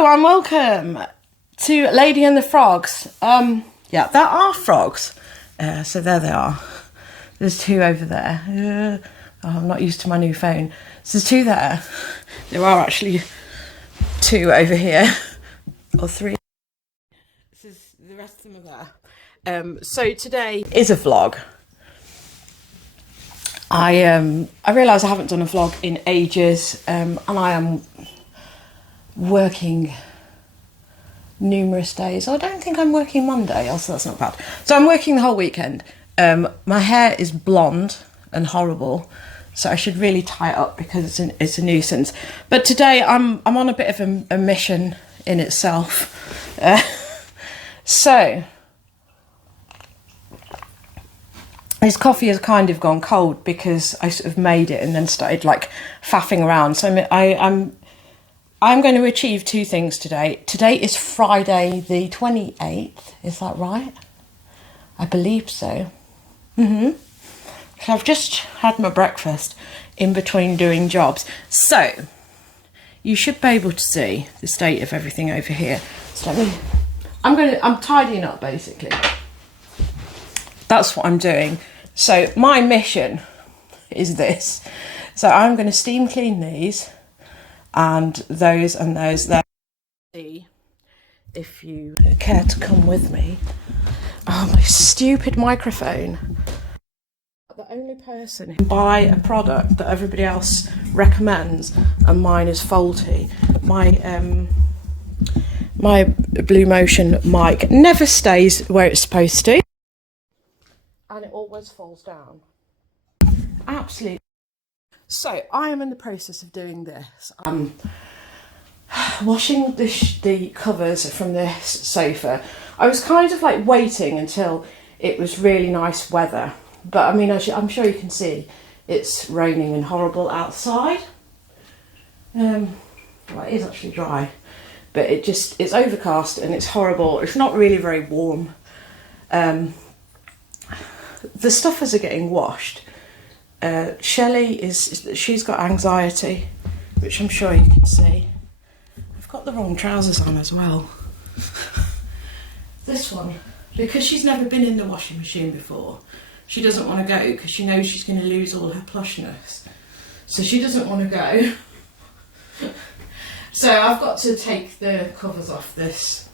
Hello and welcome to Lady and the Frogs. Yeah, there are frogs. So there they are. There's two over there. I'm not used to my new phone. So there's two there. There are actually two over here. Or three. The rest of them are there. So today is a vlog. I realise I haven't done a vlog in ages, and I am working numerous days. I don't think I'm working Monday, also that's not bad. So I'm working the whole weekend. My hair is blonde and horrible, so I should really tie it up because it's a nuisance. But today I'm on a bit of a mission in itself. So this coffee has kind of gone cold because I sort of made it and then started like faffing around. So I'm going to achieve two things today. Today is Friday the 28th, is that right? I believe so. So I've just had my breakfast in between doing jobs. So you should be able to see the state of everything over here. So I'm tidying up basically. That's what I'm doing. So my mission is this. So I'm going to steam clean these. And those there. See if you care to come with me. Oh, my stupid microphone. The only person who can buy a product that everybody else recommends and mine is faulty. My bluemotion mic never stays where it's supposed to, and it always falls down. Absolutely. So I am in the process of doing this. I'm washing the covers from this sofa. I was kind of like waiting until it was really nice weather, but I mean, I'm sure you can see it's raining and horrible outside. Well, it is actually dry, but it's overcast and it's horrible. It's not really very warm. The stuffers are getting washed. Shelley she's got anxiety, which I'm sure you can see. I've got the wrong trousers on as well. This one, because she's never been in the washing machine before, she doesn't want to go because she knows she's going to lose all her plushness. So she doesn't want to go. So I've got to take the covers off this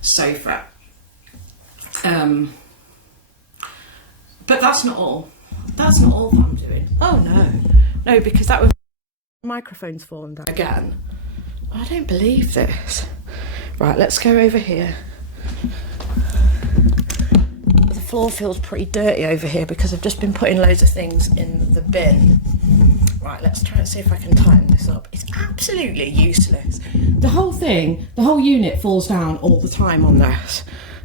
sofa. But that's not all. That's not all that I'm doing. Oh no, because that was microphone's fallen down again. I don't believe this. Right, let's go over here. The floor feels pretty dirty over here because I've just been putting loads of things in the bin. Right, let's try and see if I can tighten this up. It's absolutely useless. The whole unit falls down all the time on this.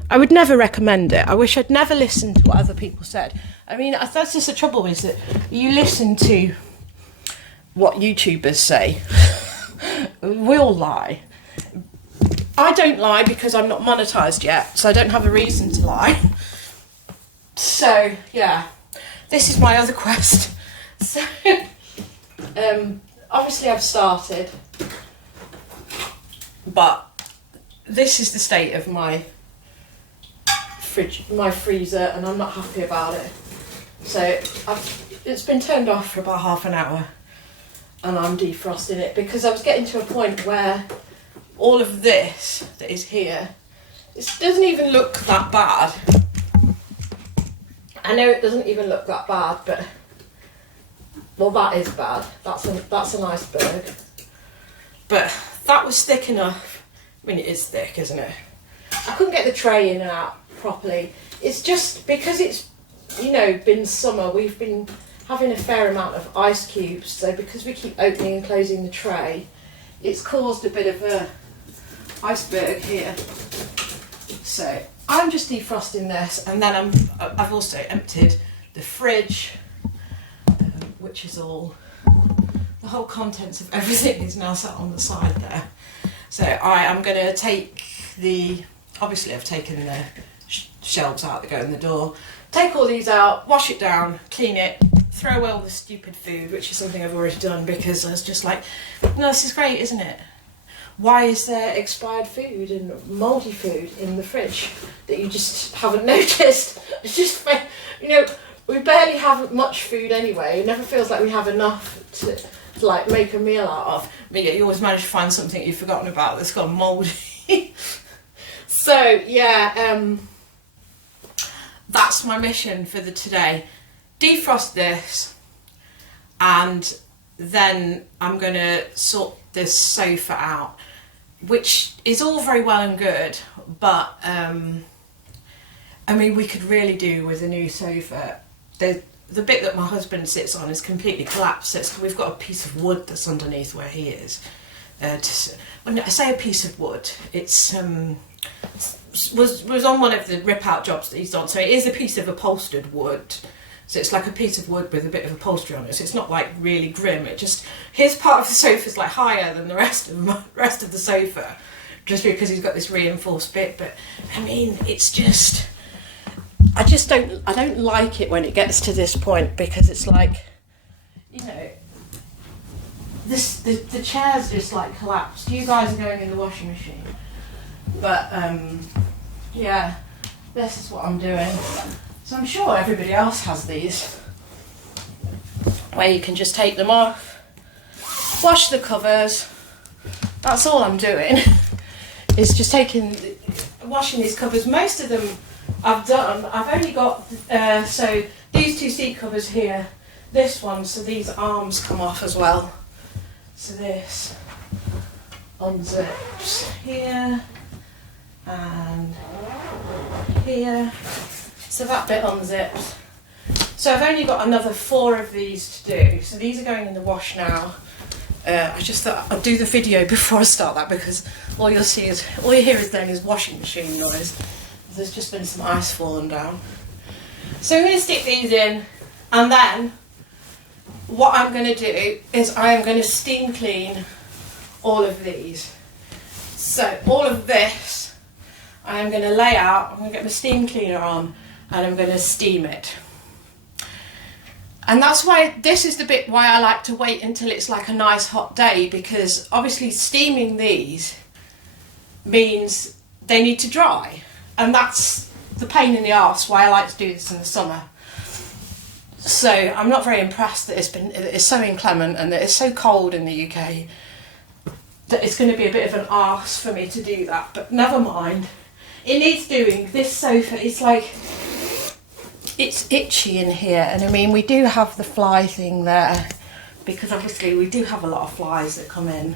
I would never recommend it. I wish I'd never listened to what other people said. I mean, that's just the trouble, is that you listen to what YouTubers say. We all lie. I don't lie because I'm not monetized yet, so I don't have a reason to lie. So, yeah, this is my other quest. So, obviously I've started, but this is the state of my freezer, and I'm not happy about it. So it's been turned off for about half an hour and I'm defrosting it because I was getting to a point where all of this that is here, it doesn't even look that bad. I know it doesn't even look that bad, but well, that is bad. That's an iceberg. But that was thick enough. I mean, it is thick, isn't it? I couldn't get the tray in and out properly. It's just because it's, you know, been summer, we've been having a fair amount of ice cubes, so because we keep opening and closing the tray, it's caused a bit of a iceberg here. So I'm just defrosting this, and then I've also emptied the fridge, which is all, the whole contents of everything is now sat on the side there. So I am going to take obviously I've taken the shelves out that go in the door, take all these out, wash it down, clean it, throw away all the stupid food, which is something I've already done because I was just like, no, this is great, isn't it? why is there expired food and mouldy food in the fridge that you just haven't noticed? It's just, you know, we barely have much food anyway. It never feels like we have enough to like make a meal out of. But yeah, you always manage to find something you've forgotten about that's gone mouldy. So yeah, that's my mission for today. Defrost this, and then I'm gonna sort this sofa out, which is all very well and good, but I mean, we could really do with a new sofa. The bit that my husband sits on is completely collapsed. We've got a piece of wood that's underneath where he is. When I say a piece of wood, it's was on one of the rip-out jobs that he's done. So it is a piece of upholstered wood. So it's like a piece of wood with a bit of upholstery on it. So it's not like really grim. It just, his part of the sofa is like higher than the rest of the sofa, just because he's got this reinforced bit. But I mean, it's just, I don't like it when it gets to this point, because it's like, you know, the chair's just like collapsed. You guys are going in the washing machine, but yeah, this is what I'm doing. So I'm sure everybody else has these, where you can just take them off, wash the covers. That's all I'm doing, is just washing these covers. Most of them I've done. I've only got, so these two seat covers here, this one, so these arms come off as well. So this unzips here and here. So that bit unzips. So I've only got another 4 of these to do. So these are going in the wash now. I just thought I'd do the video before I start that, because all you hear is then is washing machine noise. There's just been some ice falling down. So I'm going to stick these in, and then what I'm going to do is I am going to steam clean all of these. So all of this I am going to lay out. I'm going to get my steam cleaner on, and I'm going to steam it. And that's why this is the bit why I like to wait until it's like a nice hot day, because obviously steaming these means they need to dry, and that's the pain in the arse why I like to do this in the summer. So I'm not very impressed that it's so inclement and that it's so cold in the UK that it's going to be a bit of an arse for me to do that, but never mind. It needs doing. This sofa is like, it's itchy in here, and I mean, we do have the fly thing there, because obviously we do have a lot of flies that come in.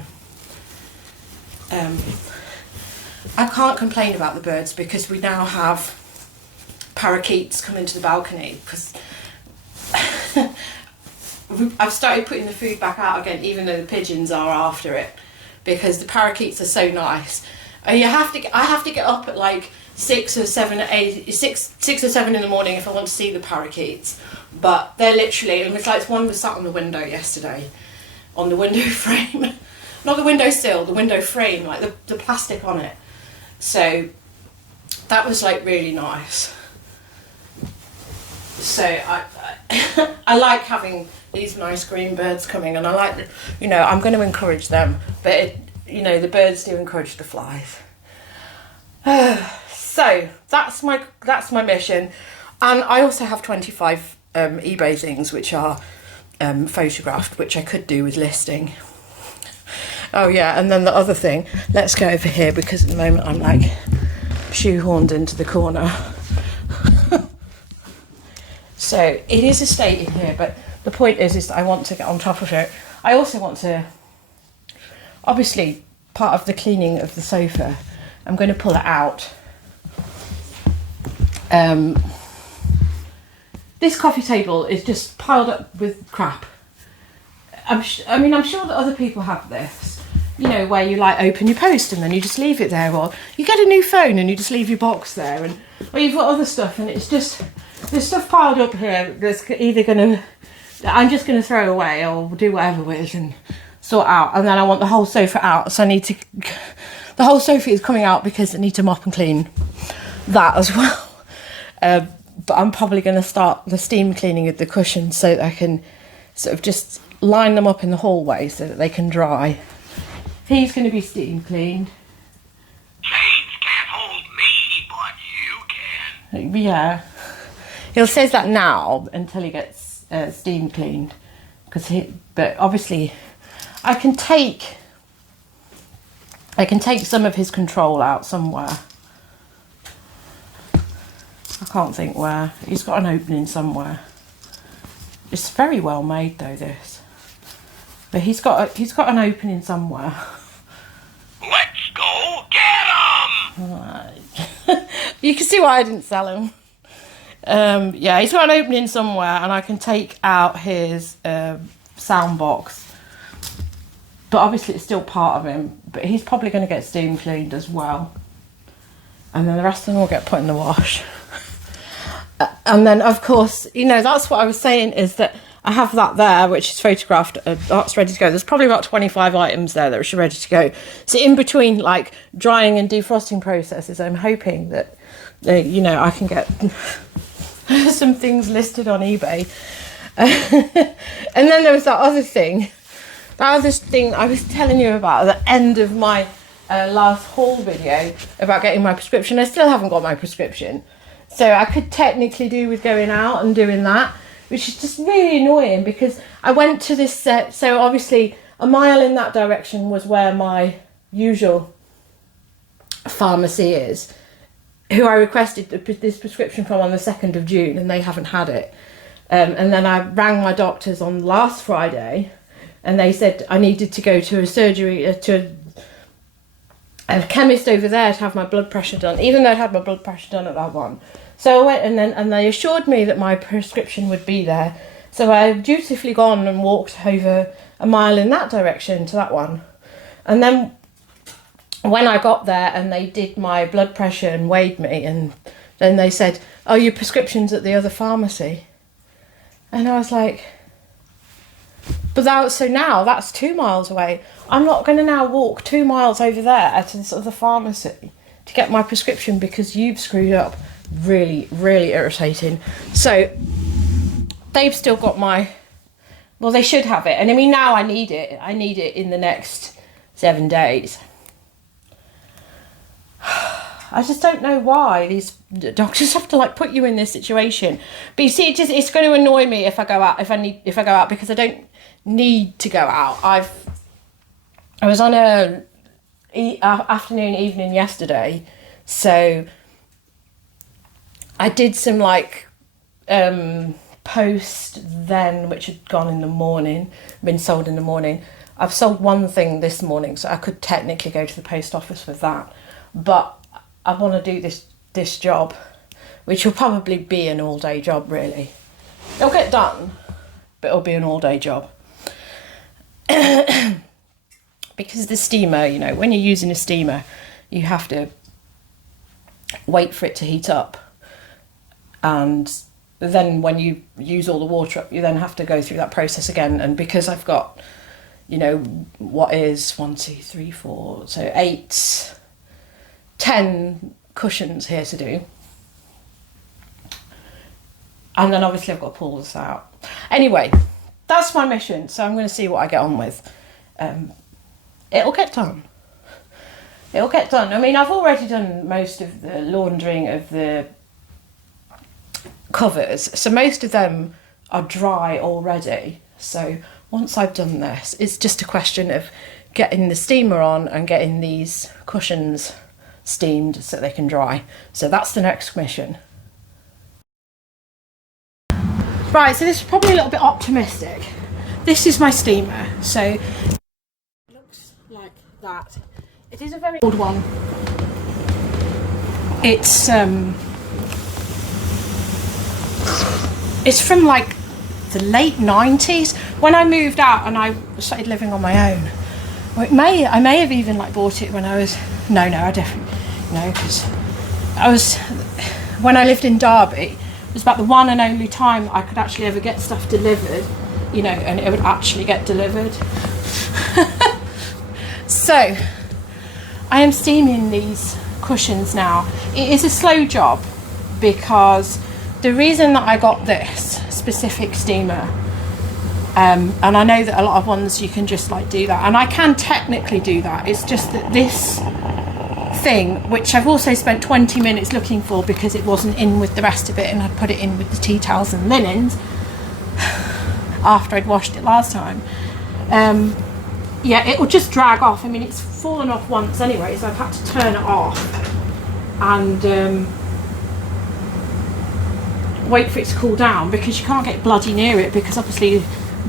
I can't complain about the birds, because we now have parakeets come into the balcony, because I've started putting the food back out again, even though the pigeons are after it, because the parakeets are so nice. And I have to get up at like 6 or 7 in the morning if I want to see the parakeets. But they're literally, it was like one was sat on the window yesterday, on the window frame, not the windowsill, the window frame, like the plastic on it. So that was like really nice. So I like having these nice green birds coming, and I like, you know, I'm going to encourage them, but you know, the birds do encourage the flies. So that's my mission. And I also have 25 eBay things which are photographed, which I could do with listing. Oh yeah, and then the other thing, let's go over here, because at the moment I'm like shoehorned into the corner. So it is a state in here, but the point is that I want to get on top of it. I also want to, obviously, part of the cleaning of the sofa, I'm going to pull it out. This coffee table is just piled up with crap. I mean, I'm sure that other people have this, you know, where you like open your post and then you just leave it there, or you get a new phone and you just leave your box there, and or you've got other stuff, and it's just, there's stuff piled up here that's I'm just going to throw away or do whatever with and sort out. And then I want the whole sofa out, so the whole sofa is coming out, because I need to mop and clean that as well. But I'm probably going to start the steam cleaning of the cushions so that I can sort of just line them up in the hallway so that they can dry. He's going to be steam cleaned. Chains can't hold me, but you can. Yeah. He'll say that now until he gets steam cleaned. But obviously, I can take some of his control out somewhere. I can't think where. He's got an opening somewhere. It's very well made though, this. But he's got an opening somewhere. Let's go get him! Right. You can see why I didn't sell him. Yeah, he's got an opening somewhere, and I can take out his sound box. But obviously it's still part of him. But he's probably going to get steam cleaned as well. And then the rest of them will get put in the wash. And then, of course, you know, that's what I was saying, is that I have that there, which is photographed. That's ready to go. There's probably about 25 items there that are ready to go. So in between, like, drying and defrosting processes, I'm hoping that, you know, I can get some things listed on eBay. And then there was that other thing. That other thing I was telling you about at the end of my last haul video about getting my prescription. I still haven't got my prescription. So I could technically do with going out and doing that, which is just really annoying because I went to this set. So obviously a mile in that direction was where my usual pharmacy is, who I requested this prescription from on the 2nd of June, and they haven't had it. And then I rang my doctors on last Friday, and they said I needed to go to a surgery, to a chemist over there to have my blood pressure done, even though I'd had my blood pressure done at that one. So I went, and they assured me that my prescription would be there. So I've dutifully gone and walked over a mile in that direction to that one. And then when I got there and they did my blood pressure and weighed me, and then they said, oh, your prescription's at the other pharmacy. And I was like, so now that's 2 miles away. I'm not going to now walk 2 miles over there to this other pharmacy to get my prescription because you've screwed up. Really, really irritating. So they've still got well, they should have it. And I mean, now I need it. I need it in the next 7 days. I just don't know why these doctors have to like put you in this situation. But you see, it's going to annoy me if I go out, if I go out, because I don't need to go out. I was on a afternoon, evening yesterday, so I did some like post then, which had gone in the morning, been sold in the morning. I've sold one thing this morning, so I could technically go to the post office with that. But I want to do this job, which will probably be an all-day job, really. It'll get done, but it'll be an all-day job. Because the steamer, you know, when you're using a steamer, you have to wait for it to heat up. And then when you use all the water up, you then have to go through that process again. And because I've got, you know, what is 1, 2, 3, 4, so 8, 10 cushions here to do. And then obviously I've got to pull this out. Anyway, that's my mission. So I'm going to see what I get on with. It'll get done. It'll get done. I mean, I've already done most of the laundering of the covers. So most of them are dry already. So once I've done this, it's just a question of getting the steamer on and getting these cushions steamed so they can dry. So that's the next mission. Right, so this is probably a little bit optimistic. This is my steamer. So it looks like that. It is a very old one. It's from like the late 90s when I moved out and I started living on my own. Or I may have even like bought it when I was, no, I definitely, no, because when I lived in Derby, it was about the one and only time I could actually ever get stuff delivered, you know, and it would actually get delivered. So I am steaming these cushions now. It is a slow job because the reason that I got this specific steamer And I know that a lot of ones you can just like do that, and I can technically do that. It's just that this thing, which I've also spent 20 minutes looking for because it wasn't in with the rest of it, and I'd put it in with the tea towels and linens after I'd washed it last time. Yeah, it will just drag off. I mean, it's fallen off once anyway, so I've had to turn it off and wait for it to cool down, because you can't get bloody near it, because obviously you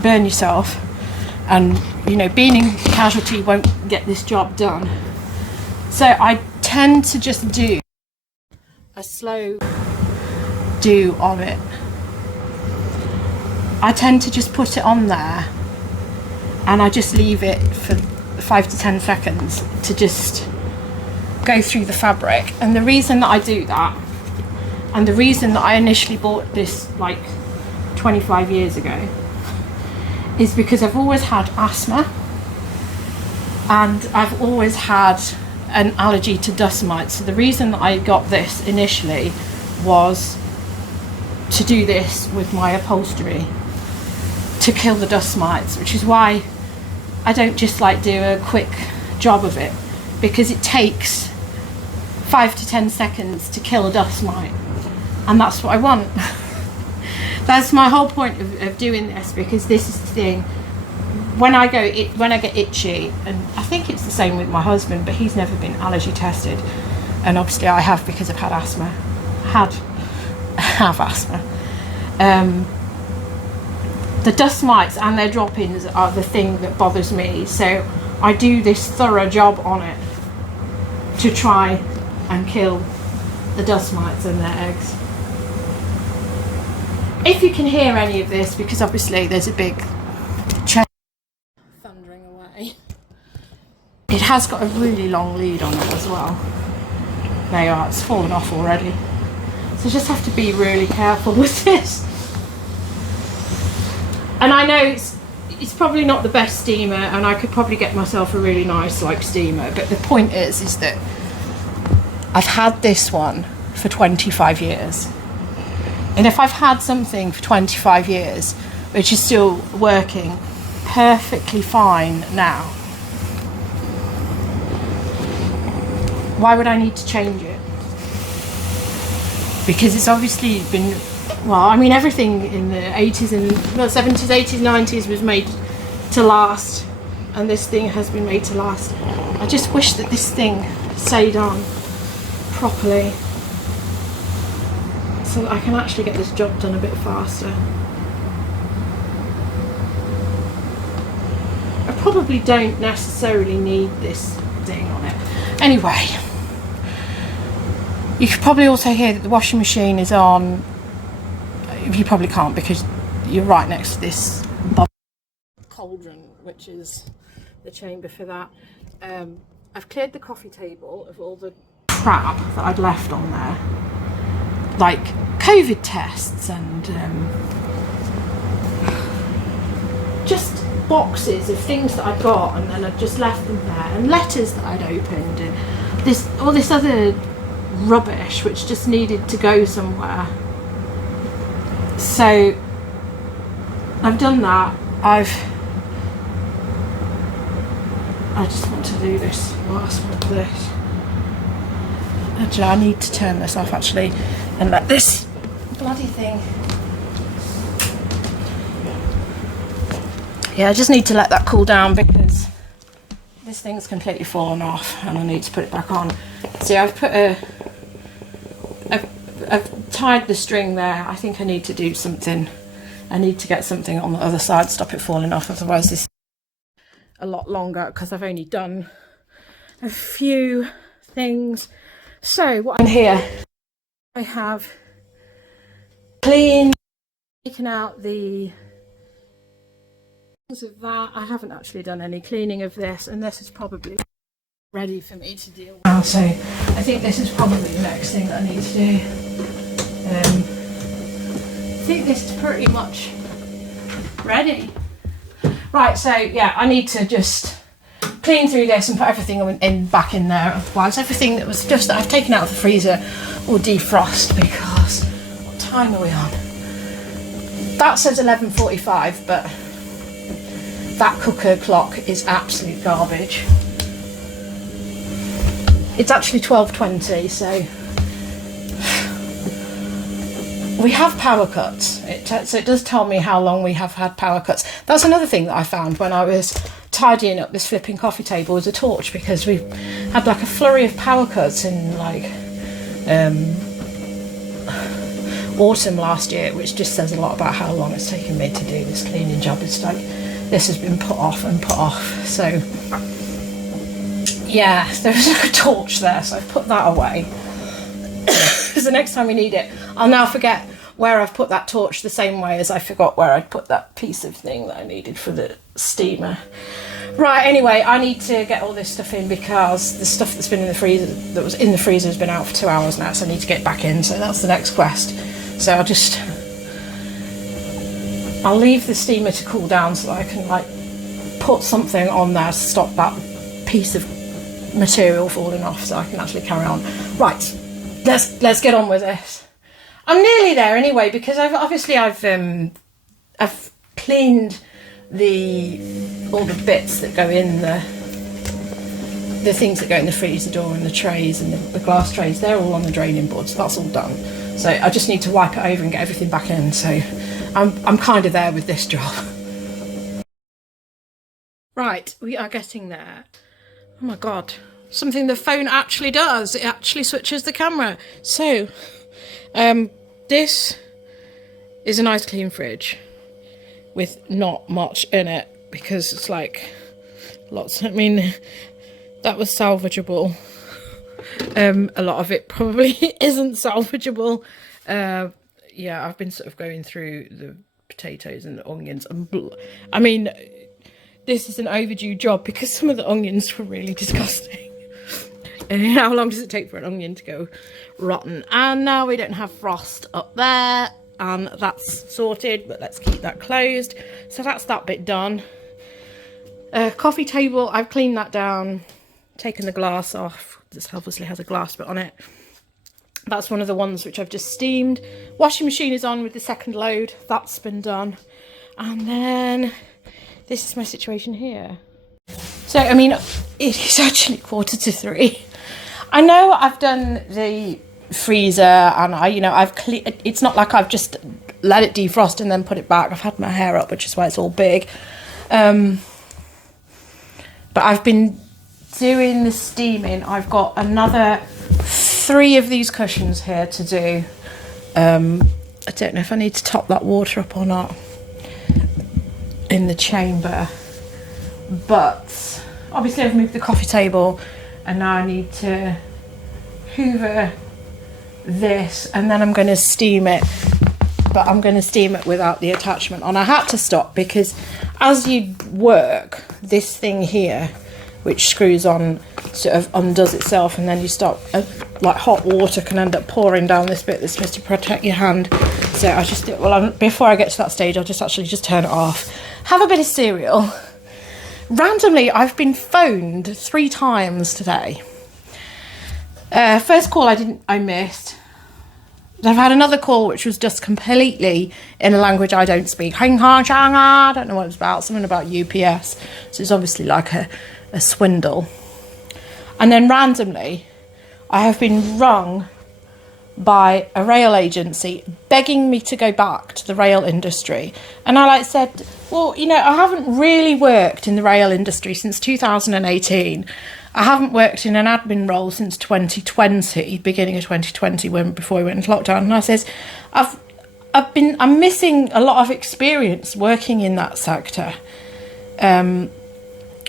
burn yourself, and you know, being in casualty won't get this job done. So I tend to just do a slow do of it. I tend to just put it on there and I just leave it for 5 to 10 seconds to just go through the fabric. And the reason that I do that, and the reason that I initially bought this like 25 years ago, is because I've always had asthma, and I've always had an allergy to dust mites. So the reason that I got this initially was to do this with my upholstery, to kill the dust mites, which is why I don't just like do a quick job of it, because it takes 5 to 10 seconds to kill a dust mite, and that's what I want. That's my whole point of doing this, because this is the thing. When I get itchy, and I think it's the same with my husband, but he's never been allergy tested, and obviously I have, because I've had asthma. Have asthma. The dust mites and their drop-ins are the thing that bothers me, so I do this thorough job on it to try and kill the dust mites and their eggs. If you can hear any of this, because obviously there's a big chain thundering away. It has got a really long lead on it as well. There you are, it's fallen off already. So just have to be really careful with this. And I know it's probably not the best steamer, and I could probably get myself a really nice like steamer, but the point is that I've had this one for 25 years. And if I've had something for 25 years which is still working perfectly fine now, why would I need to change it? Because it's obviously been, well, I mean, everything in the 80s and 70s, 80s, 90s was made to last, and this thing has been made to last. I just wish that this thing stayed on properly, so that I can actually get this job done a bit faster. I probably don't necessarily need this thing on it. Anyway, you could probably also hear that the washing machine is on. You probably can't, because you're right next to this cauldron, which is the chamber for that. I've cleared the coffee table of all the crap that I'd left on there, like COVID tests and just boxes of things that I'd got, and then I'd just left them there, and letters that I'd opened, and all this other rubbish which just needed to go somewhere. So I've done that. I just want to do this last one of this. Actually, I need to turn this off actually and let this bloody thing. Yeah, I just need to let that cool down, because this thing's completely fallen off and I need to put it back on. See, I've tied the string there. I think I need to do something. I need to get something on the other side, stop it falling off, otherwise this is a lot longer, because I've only done a few things. So what in here, I have cleaned, taken out the things of that. I haven't actually done any cleaning of this, and this is probably ready for me to deal with now. So I think this is probably the next thing that I need to do. I think this is pretty much ready. Right, so yeah, I need to just clean through this and put everything back in there. Otherwise, everything that was just that I've taken out of the freezer will defrost, because what time are we on? That says 11:45, but That cooker clock is absolute garbage. It's actually 12:20, so we have power cuts. So it does tell me how long we have had power cuts. That's another thing that I found when I was tidying up this flipping coffee table, was a torch, because we had like a flurry of power cuts in like autumn last year, which just says a lot about how long it's taken me to do this cleaning job. It's like this has been put off and put off. So yeah, there was like a torch there, so I put that away because the next time we need it, I'll now forget where I've put that torch, the same way as I forgot where I'd put that piece of thing that I needed for the steamer. Right, anyway, I need to get all this stuff in because the stuff that's been in the freezer, that was in the freezer, has been out for 2 hours now, so I need to get it back in. So that's the next quest. So I'll leave the steamer to cool down so that I can like put something on there to stop that piece of material falling off, so I can actually carry on. Right, let's get on with this. I'm nearly there anyway, because I've cleaned all the bits that go in the things that go in the freezer door, and the trays and the glass trays. They're all on the draining board, so that's all done. So I just need to wipe it over and get everything back in. So I'm kind of there with this job. Right, we are getting there. Oh my god, something the phone actually does. It actually switches the camera. So this is a nice clean fridge with not much in it, because it's like lots. I mean, that was salvageable. A lot of it probably isn't salvageable. Yeah, I've been sort of going through the potatoes and the onions. I mean, this is an overdue job because some of the onions were really disgusting. And how long does it take for an onion to go rotten? And now we don't have frost up there, and that's sorted, but let's keep that closed. So that's that bit done. Coffee table, I've cleaned that down, taken the glass off. This obviously has a glass bit on it. That's one of the ones which I've just steamed. Washing machine is on with the second load. That's been done. And then this is my situation here. So, I mean, it is actually 2:45. I know I've done the freezer, and I've cleaned. It's not like I've just let it defrost and then put it back. I've had my hair up, which is why it's all big. But I've been doing the steaming. I've got another 3 of these cushions here to do. I don't know if I need to top that water up or not in the chamber, but obviously I've moved the coffee table, and now I need to hoover this, and then I'm going to steam it, but I'm going to steam it without the attachment on. I had to stop because as you work, this thing here, which screws on, sort of undoes itself, and then you stop, like hot water can end up pouring down this bit that's supposed to protect your hand. So I just, before I get to that stage, I'll just turn it off, have a bit of cereal. Randomly, I've been phoned 3 times today. First call I missed. I've had another call which was just completely in a language I don't speak. I don't know what it was about, something about UPS. So it's obviously like a swindle. And then randomly, I have been rung by a rail agency begging me to go back to the rail industry. And I said, well, I haven't really worked in the rail industry since 2018. I haven't worked in an admin role since 2020, beginning of 2020, before we went into lockdown. And I says, I'm missing a lot of experience working in that sector. And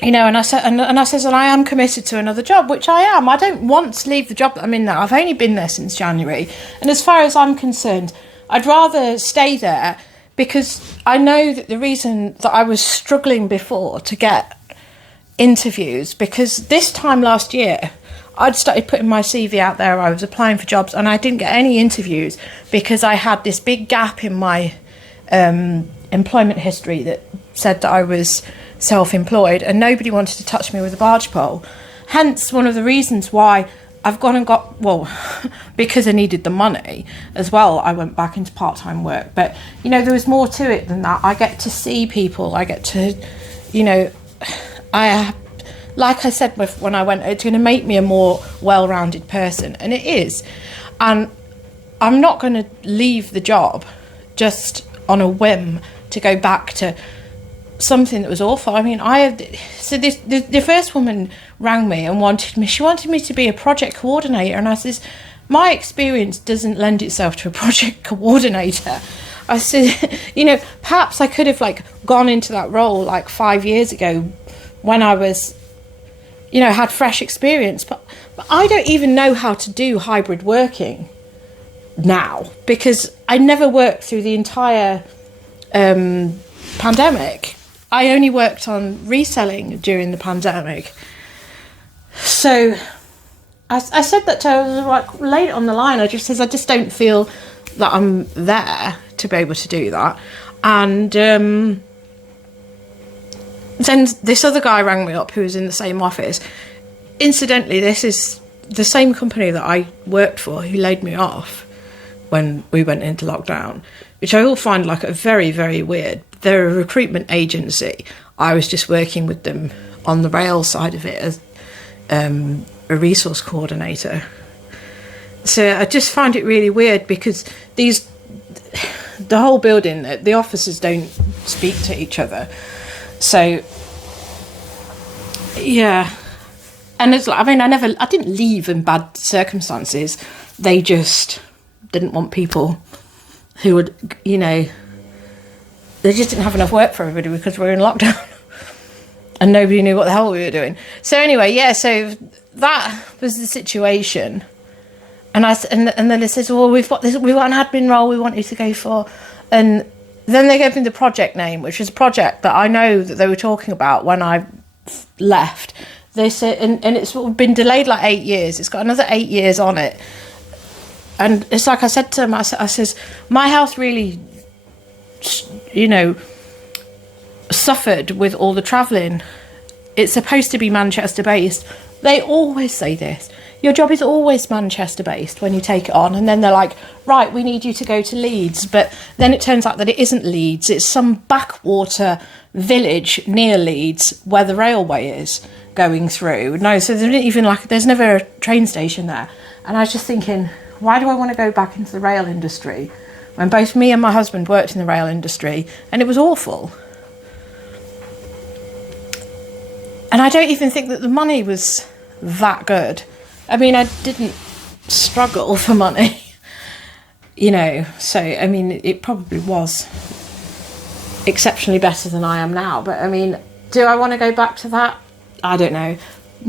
I says, I am committed to another job, which I am. I don't want to leave the job that I'm in now. I've only been there since January. And as far as I'm concerned, I'd rather stay there, because I know that the reason that I was struggling before to get interviews, because this time last year I'd started putting my CV out there, I was applying for jobs, and I didn't get any interviews because I had this big gap in my employment history that said that I was self-employed, and nobody wanted to touch me with a barge pole. Hence one of the reasons why I've gone and got, well, because I needed the money as well, I went back into part-time work. But there was more to it than that. I get to see people, I get to you know, like I said when I went, it's going to make me a more well-rounded person, and it is. And I'm not going to leave the job just on a whim to go back to something that was awful. I mean, the first woman rang me and she wanted me to be a project coordinator, and I says, my experience doesn't lend itself to a project coordinator. I said, you know, perhaps I could have like gone into that role like 5 years ago when I was, you know, had fresh experience, but I don't even know how to do hybrid working now, because I never worked through the entire pandemic. I only worked on reselling during the pandemic. So I said that to her, I was like, late on the line, I just don't feel that I'm there to be able to do that. And then this other guy rang me up who was in the same office. Incidentally, this is the same company that I worked for who laid me off when we went into lockdown, which I all find like a very, very weird. They're a recruitment agency. I was just working with them on the rail side of it as a resource coordinator. So I just find it really weird because the whole building, the officers don't speak to each other. So, yeah. And it's like, I mean, I didn't leave in bad circumstances. They just didn't want people who would, you know, they just didn't have enough work for everybody because we were in lockdown and nobody knew what the hell we were doing. So anyway, yeah, so that was the situation. And then it says, well, we've got an admin role we want you to go for. And then they gave me the project name, which was a project that I know that they were talking about when I left. They said, and it's been delayed like 8 years. It's got another 8 years on it. And it's like I said to them, I says, my health really, you know, suffered with all the travelling. It's supposed to be Manchester based. They always say this. Your job is always Manchester based when you take it on. And then they're like, right, we need you to go to Leeds. But then it turns out that it isn't Leeds. It's some backwater village near Leeds where the railway is going through. No, so there's never a train station there. And I was just thinking, why do I want to go back into the rail industry when both me and my husband worked in the rail industry and it was awful? And I don't even think that the money was that good. I mean, I didn't struggle for money, you know, so, I mean, it probably was exceptionally better than I am now. But, I mean, do I want to go back to that? I don't know.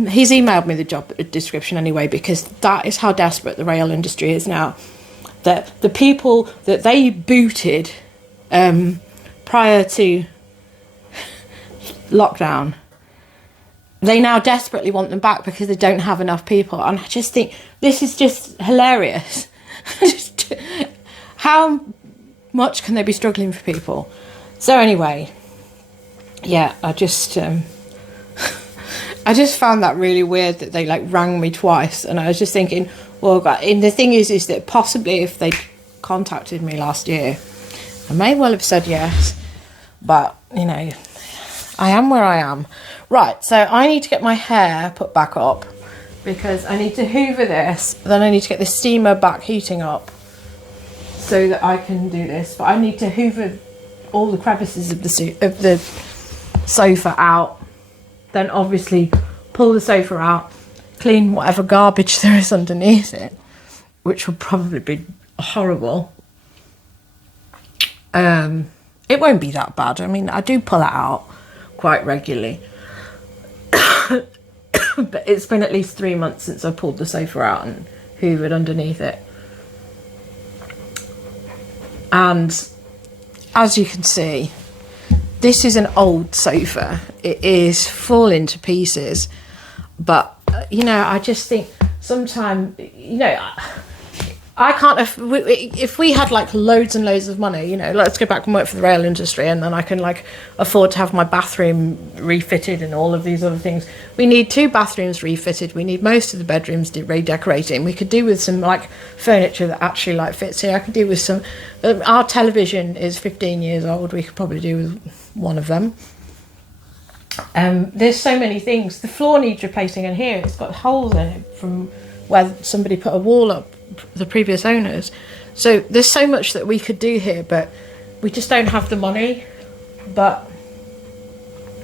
He's emailed me the job description anyway, because that is how desperate the rail industry is now. That the people that they booted prior to lockdown, they now desperately want them back because they don't have enough people. And I just think this is just hilarious. How much can they be struggling for people? So anyway, yeah, I just found that really weird that they like rang me twice. And I was just thinking, well, and the thing is that possibly if they'd contacted me last year, I may well have said yes. But, you know, I am where I am. Right, so I need to get my hair put back up because I need to hoover this. Then I need to get the steamer back heating up so that I can do this. But I need to hoover all the crevices of the sofa out. Then obviously pull the sofa out, clean whatever garbage there is underneath it, which will probably be horrible. It won't be that bad. I mean, I do pull it out quite regularly. But it's been at least 3 months since I pulled the sofa out and hoovered underneath it. And as you can see, this is an old sofa. It is falling to pieces. But, you know, I just think sometimes, you know, I can't, if we had like loads and loads of money, you know, let's go back and work for the rail industry and then I can like afford to have my bathroom refitted and all of these other things. We need 2 bathrooms refitted. We need most of the bedrooms redecorating. We could do with some like furniture that actually like fits here. I could do with some, our television is 15 years old. We could probably do with one of them. There's so many things. The floor needs replacing, and here it's got holes in it from where somebody put a wall up, the previous owners. So there's so much that we could do here, but we just don't have the money. But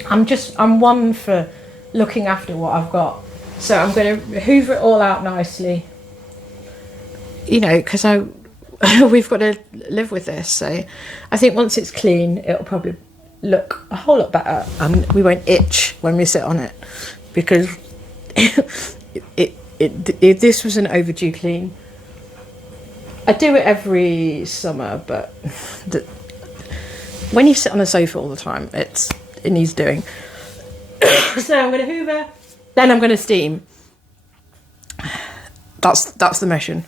I'm one for looking after what I've got. So I'm going to hoover it all out nicely, you know, because we've got to live with this. So I think once it's clean, it'll probably look a whole lot better, and we won't itch when we sit on it, because this was an overdue clean. I do it every summer, but when you sit on a sofa all the time, it needs doing. So I'm going to hoover, then I'm going to steam. That's the mission.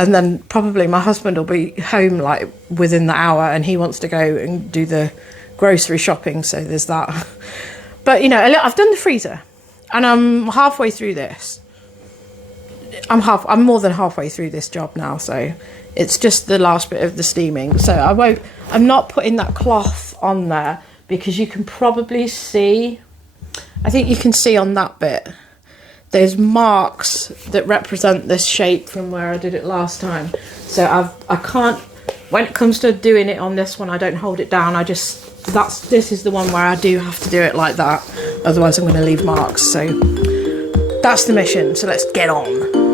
And then probably my husband will be home like within the hour, and he wants to go and do the grocery shopping, so there's that. But you know, I've done the freezer, and I'm halfway through this. I'm more than halfway through this job now, so it's just the last bit of the steaming. So I'm not putting that cloth on there, because you can probably see, I think you can see on that bit, there's marks that represent this shape from where I did it last time. So I can't, when it comes to doing it on this one, I don't hold it down. This is the one where I do have to do it like that. Otherwise I'm going to leave marks. So that's the mission. So let's get on.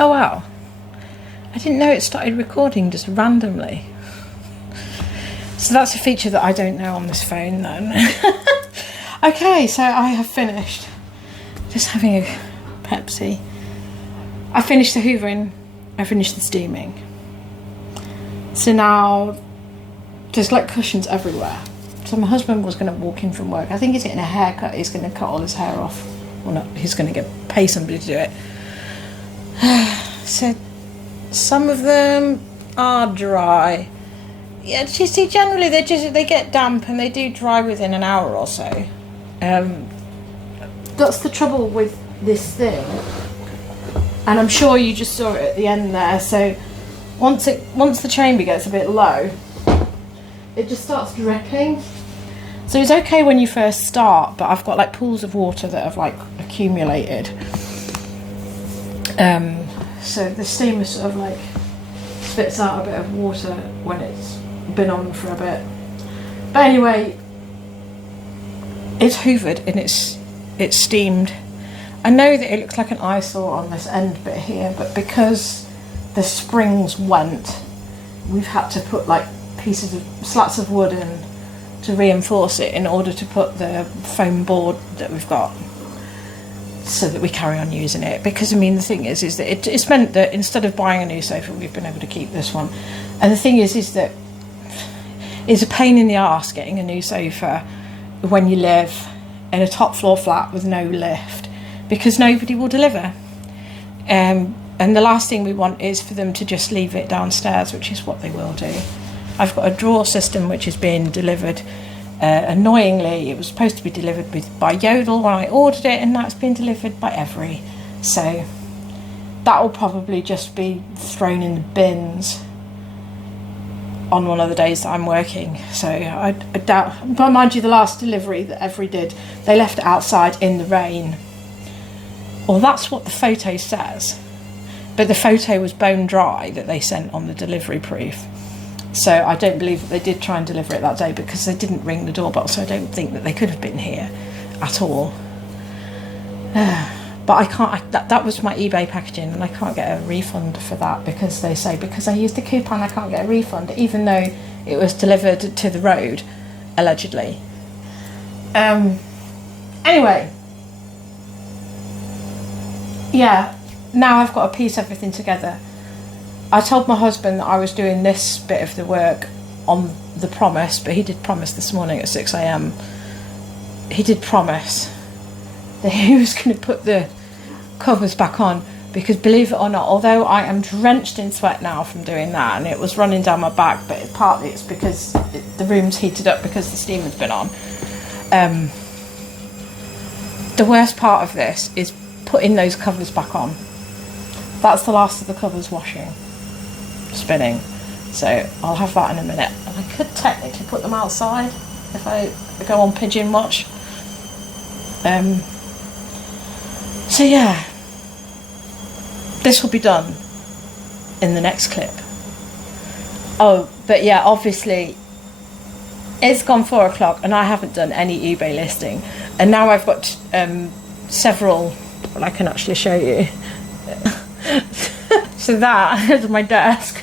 Oh wow, I didn't know it started recording just randomly. So that's a feature that I don't know on this phone then. Okay, so I have finished. Just having a Pepsi. I finished the hoovering, I finished the steaming. So now there's like cushions everywhere. So my husband was going to walk in from work. I think he's getting a haircut. He's going to cut all his hair off. Well, not, he's going to pay somebody to do it. So some of them are dry. Yeah, you see, generally they get damp and they do dry within an hour or so. That's the trouble with this thing, and I'm sure you just saw it at the end there. So once the chamber gets a bit low, it just starts dripping. So it's okay when you first start, but I've got like pools of water that have like accumulated. So the steamer sort of like spits out a bit of water when it's been on for a bit. But anyway, it's hoovered and it's steamed. I know that it looks like an eyesore on this end bit here, but because the springs went, we've had to put like slats of wood in to reinforce it in order to put the foam board that we've got, so that we carry on using it. Because I mean, the thing is that it's meant that instead of buying a new sofa, we've been able to keep this one. And the thing is that it's a pain in the arse getting a new sofa when you live in a top floor flat with no lift, because nobody will deliver. And the last thing we want is for them to just leave it downstairs, which is what they will do. I've got a drawer system which is being delivered. Annoyingly, it was supposed to be delivered by Yodel when I ordered it, and that's been delivered by Every. So that will probably just be thrown in the bins on one of the days that I'm working. So I doubt, but mind you, the last delivery that Every did, they left it outside in the rain. Well, that's what the photo says, but the photo was bone dry that they sent on the delivery proof. So I don't believe that they did try and deliver it that day, because they didn't ring the doorbell, so I don't think that they could have been here at all. But I can't, that was my eBay packaging, and I can't get a refund for that, because they say because I used a coupon I can't get a refund, even though it was delivered to the road, allegedly. Anyway, yeah, now I've got to piece everything together. I told my husband that I was doing this bit of the work on the promise, but he did promise this morning at 6 a.m. He did promise that he was going to put the covers back on, because believe it or not, although I am drenched in sweat now from doing that, and it was running down my back, but partly it's because the room's heated up because the steam has been on. The worst part of this is putting those covers back on. That's the last of the covers washing, spinning, so I'll have that in a minute. I could technically put them outside if I go on pigeon watch. So yeah, this will be done in the next clip. Oh, but yeah, obviously it's gone 4 o'clock and I haven't done any eBay listing, and now I've got several, well, I can actually show you. So that is my desk.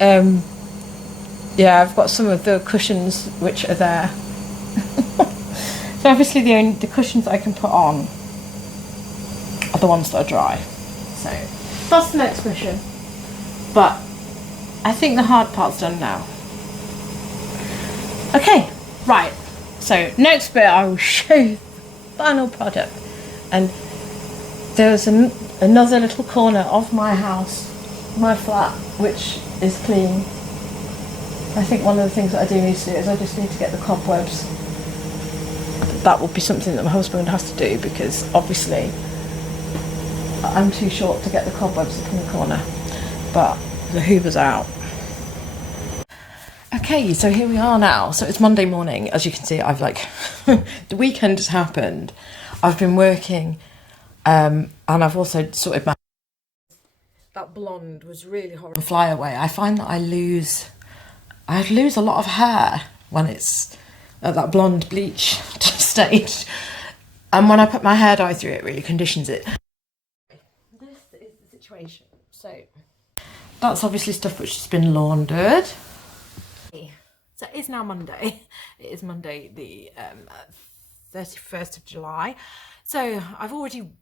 Yeah, I've got some of the cushions which are there. So obviously the cushions I can put on are the ones that are dry. So that's the next cushion. But I think the hard part's done now. Okay, right. So next bit I will show you the final product. And there's another little corner of my house, my flat, which is clean. I think one of the things that I do need to do is I just need to get the cobwebs. That will be something that my husband has to do, because obviously I'm too short to get the cobwebs up in the corner. But the hoover's out. Okay, so here we are now. So it's Monday morning. As you can see, I've the weekend has happened. I've been working, and I've also sorted my... That blonde was really horrible. Fly away. I find that I lose a lot of hair when it's at that blonde bleach stage. And when I put my hair dye through, it really conditions it. This is the situation. So that's obviously stuff which has been laundered. So it is now Monday. It is Monday the 31st of July. So I've already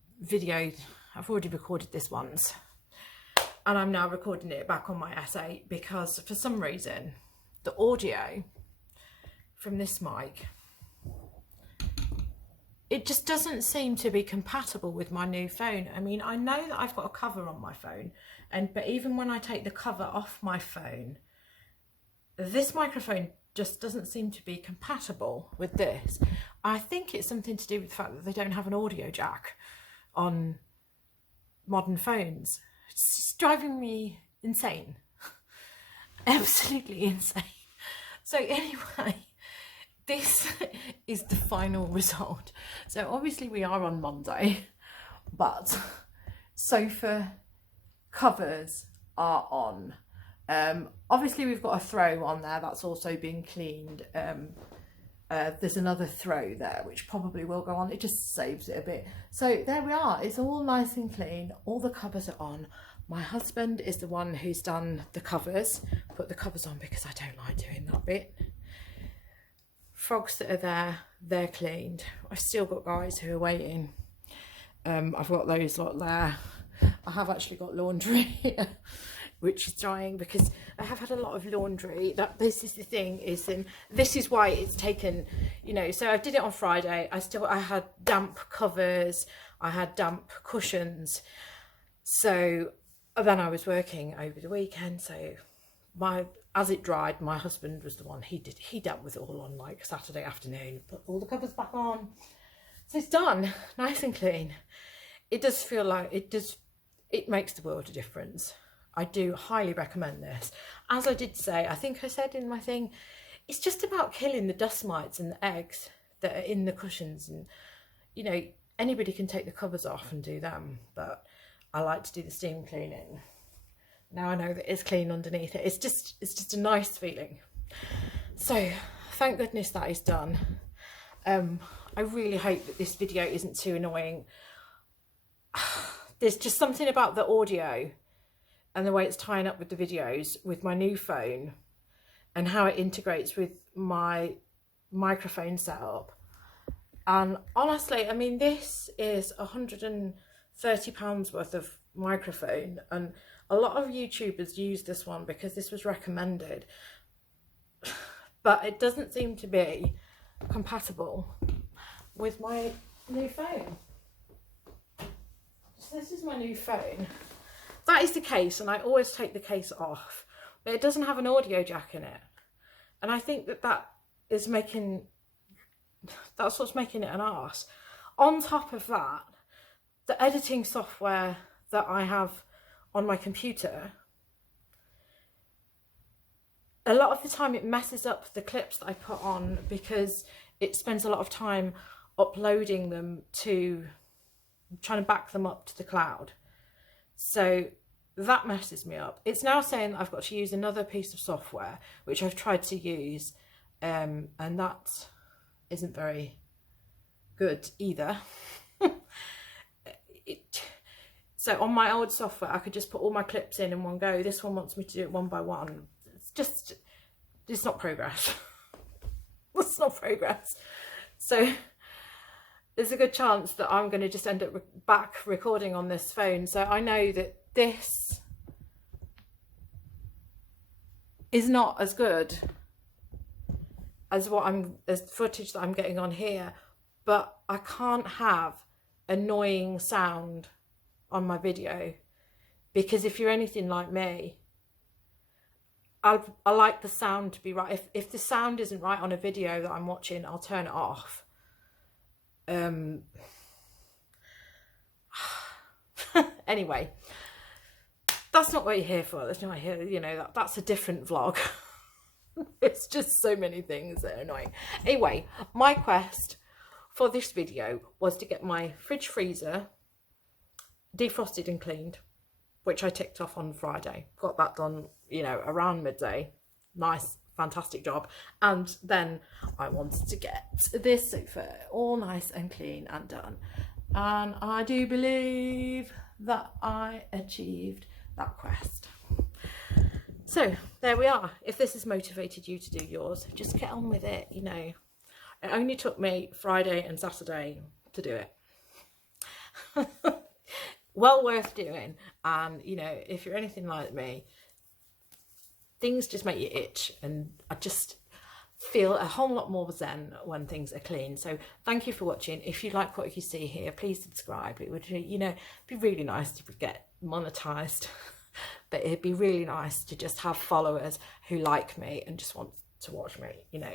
recorded this once, and I'm now recording it back on my S8, because for some reason the audio from this mic, it just doesn't seem to be compatible with my new phone. I mean, I know that I've got a cover on my phone, but even when I take the cover off my phone, this microphone just doesn't seem to be compatible with this. I think it's something to do with the fact that they don't have an audio jack on modern phones. It's driving me insane. Absolutely insane. So anyway, this is the final result. So obviously we are on Monday, but sofa covers are on. Obviously we've got a throw on there that's also been cleaned. there's another throw there which probably will go on. It just saves it a bit. So there we are, it's all nice and clean, all the covers are on. My husband is the one who's done the covers, put the covers on because I don't like doing that bit. Frogs that are there, they're cleaned. I've still got guys who are waiting. I've got those lot there. I have actually got laundry here, which is drying because I have had a lot of laundry. This is the thing, this is why it's taken, you know, so I did it on Friday. I had damp covers, I had damp cushions. So then I was working over the weekend, so as it dried, my husband was the one, he dealt with it all on like Saturday afternoon, put all the covers back on. So it's done, nice and clean. It does feel like, it makes the world a difference. I do highly recommend this. As I did say, I think I said in my thing, it's just about killing the dust mites and the eggs that are in the cushions. And, you know, anybody can take the covers off and do them, but I like to do the steam cleaning. Now I know that it's clean underneath it. It's just a nice feeling. So thank goodness that is done. I really hope that this video isn't too annoying. There's just something about the audio and the way it's tying up with the videos with my new phone and how it integrates with my microphone setup. And honestly, I mean, this is £130 worth of microphone, and a lot of YouTubers use this one because this was recommended, but it doesn't seem to be compatible with my new phone. So this is my new phone. That is the case, and I always take the case off, but it doesn't have an audio jack in it. And I think that's what's making it an arse. On top of that, the editing software that I have on my computer, a lot of the time it messes up the clips that I put on because it spends a lot of time uploading them to, trying to back them up to the cloud. So that messes me up. It's now saying that I've got to use another piece of software, which I've tried to use, and that isn't very good either. So on my old software, I could just put all my clips in one go. This one wants me to do it one by one. It's not progress. It's not progress. So there's a good chance that I'm going to just end up back recording on this phone. So I know that this is not as good as as footage that I'm getting on here, but I can't have annoying sound on my video, because if you're anything like me, I like the sound to be right. If the sound isn't right on a video that I'm watching, I'll turn it off. Anyway, that's not what you're here for. That's not what you're here, you know, that's a different vlog. It's just so many things that are annoying. Anyway, my quest for this video was to get my fridge freezer defrosted and cleaned, which I ticked off on Friday. Got that done, you know, around midday. Nice, fantastic job. And then I wanted to get this sofa all nice and clean and done. And I do believe that I achieved that quest. So there we are. If this has motivated you to do yours, just get on with it. You know, it only took me Friday and Saturday to do it. Well worth doing. And you know, if you're anything like me, things just make you itch, and I just feel a whole lot more zen when things are clean. So thank you for watching. If you like what you see here, please subscribe. It would, you know, be really nice to get monetized. But it'd be really nice to just have followers who like me and just want to watch me. You know,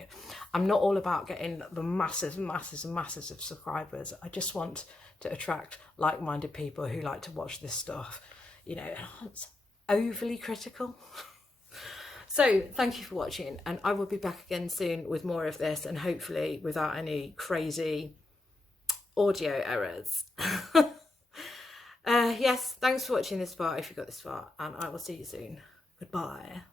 I'm not all about getting the masses of subscribers. I just want to attract like-minded people who like to watch this stuff. You know, it's overly critical. So thank you for watching, and I will be back again soon with more of this, and hopefully without any crazy audio errors. Yes, thanks for watching this far if you got this far, and I will see you soon. Goodbye.